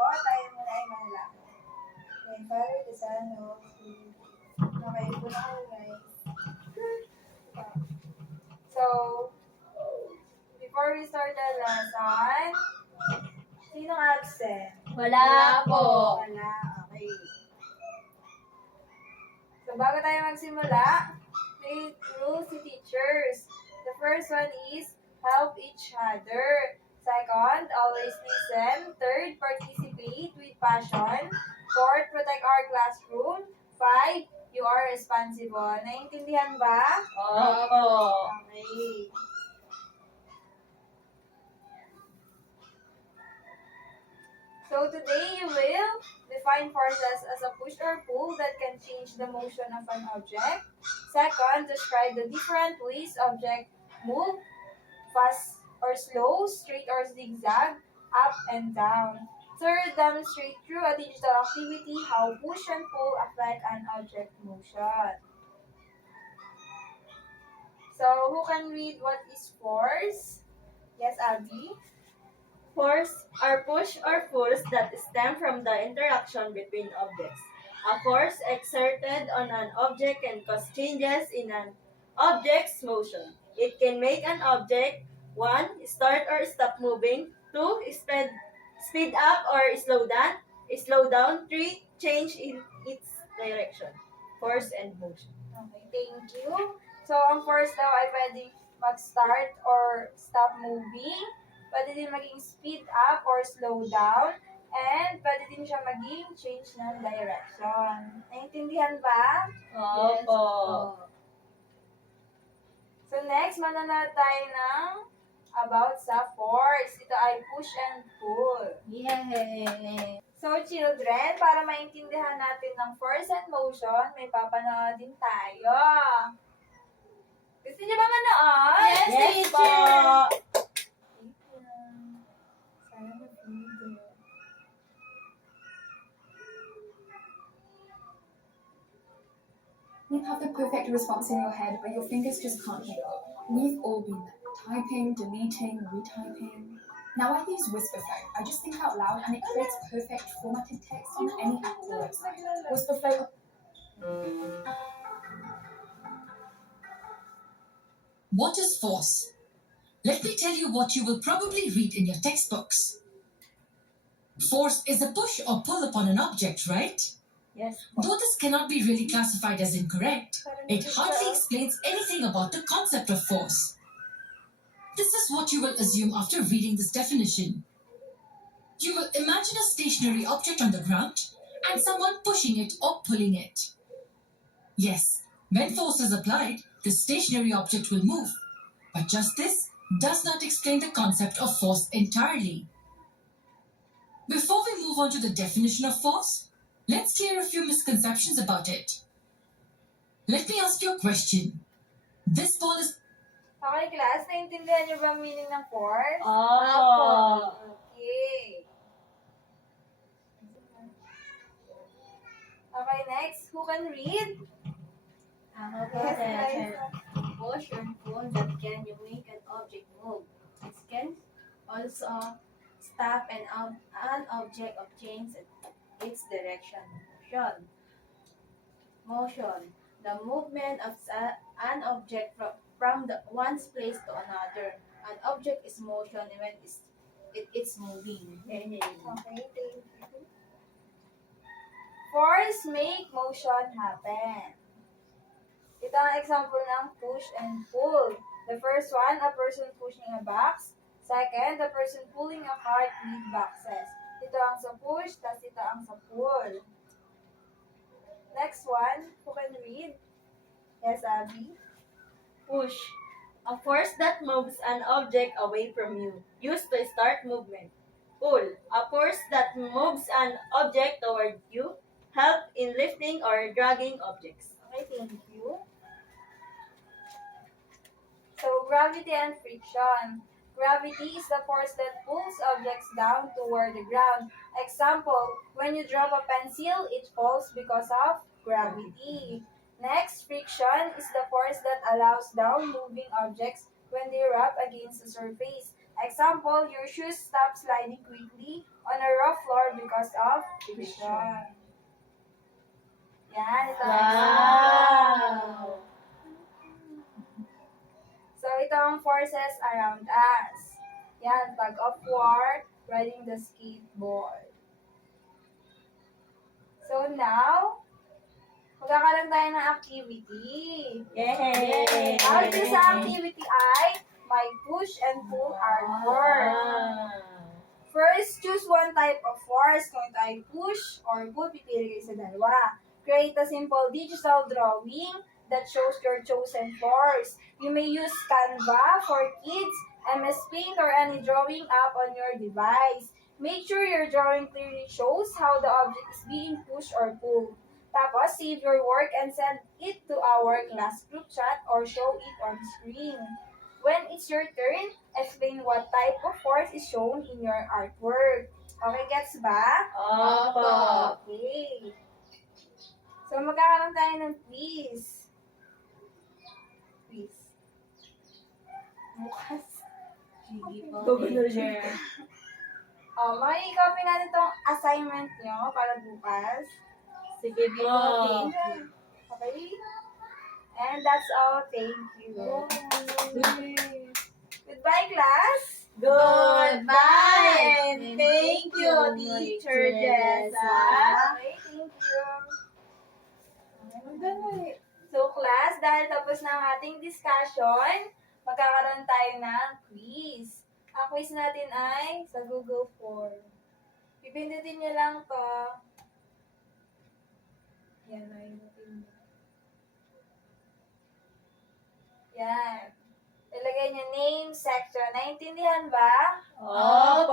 po, tayo muna ay manalangin. And Father, the Son, and the Holy Spirit. Okay, po na kayo guys. So, before we start the lesson, sino absent? Wala po. Wala, okay. So, bago tayo magsimula, may rules si teachers. The first one is help each other. Second, always listen. Third, participate with passion. Fourth, protect our classroom. 5, you are responsible. Naintindihan ba? Opo. Okay. So today you will define forces as a push or pull that can change the motion of an object. Second, describe the different ways object move, fast or slow, straight or zigzag, up and down. Third, demonstrate through a digital activity how push and pull affect an object motion. So who can read what is force? Yes, Abby? Force are push or pulls that stem from the interaction between objects. A force exerted on an object can cause changes in an object's motion. It can make an object 1. Start or stop moving, 2. Speed up or slow down, 3. Change in its direction. Force and motion. Okay, thank you. So, ang force daw ay pwedeng mag-start or stop moving. Pwede din maging speed up or slow down. And pwede din siya maging change ng direction. Naintindihan ba? Opo. So, next, manonood tayo ng about sa force. Ito ay push and pull. Yay! So, children, para maintindihan natin ng force and motion, may papanood din tayo. Gusto niyo ba manood? Yes, po! Sana mag-video. You have the perfect response in your head, but your fingers just can't keep up. We've all been there. Typing, deleting, retyping. Now I use Whisperflow. I just think out loud and it creates perfect formatted text on any app or website. Whisperflow. What is force? Let me tell you what you will probably read in your textbooks. Force is a push or pull upon an object, right? Yes. Though this cannot be really classified as incorrect, it hardly explains anything about the concept of force. This is what you will assume after reading this definition. You will imagine a stationary object on the ground and someone pushing it or pulling it. Yes, when force is applied, the stationary object will move. But just this does not explain the concept of force entirely. Before we move on to the definition of force, let's clear a few misconceptions about it. Let me ask you a question. This ball is... Okay, class, naintindihan niyo ba ang meaning ng force? Opo. Okay. Okay, next. Who can read? Yes, Eliza. Push and pull that can make an object move. It can also stop an object or change its direction. Motion. The movement of an object from one's place to another. An object is motion when it's moving. Okay, thank you. Force make motion happen. Ito ang example ng push and pull. The first one, a person pushing a box. Second, a person pulling a cart with boxes. Ito ang sa push, tas ito ang sa pull. Next one, who can read? Yes, Abby? Push. A force that moves an object away from you, used to start movement. Pull. A force that moves an object toward you, help in lifting or dragging objects. Okay, thank you. So, gravity and friction. Gravity is the force that pulls objects down toward the ground. Example, when you drop a pencil, it falls because of gravity. Next, friction is the force that allows down-moving objects when they rub against the surface. Example, your shoes stop sliding quickly on a rough floor cause of friction. Yan, ito. Wow! So, ito ang forces around us. Yan, tug of war, riding the skateboard. So, now, magkakaroon tayo ng activity. Yay! Ang isa sa activity ay my push and pull artwork. First, choose one type of force. Kung ito ay push or pull, pipili kayo sa dalawa. Create a simple digital drawing that shows your chosen force. You may use Canva for kids, MS Paint, or any drawing app on your device. Make sure your drawing clearly shows how the object is being pushed or pulled. Tapos, save your work and send it to our class group chat or show it on screen. When it's your turn, explain what type of force is shown in your artwork. Okay, gets ba? Opo! Okay. So, magkakaroon tayo ng quiz. Quiz. Bukas. Sige po, Google teacher. May-copy natin itong assignment nyo para bukas. Sige Sige po. po, teacher. Okay? And that's all. Thank you. Goodbye, class. Goodbye and thank you, Teacher Jessa. Okay, thank you. So, class, dahil tapos na ang ating discussion, magkakaroon tayo ng quiz. Ang quiz natin ay sa Google Form. Pipindutin nyo lang to. Yan, natin. Yan. Ilagay nyo name, section. Naintindihan ba? Opo!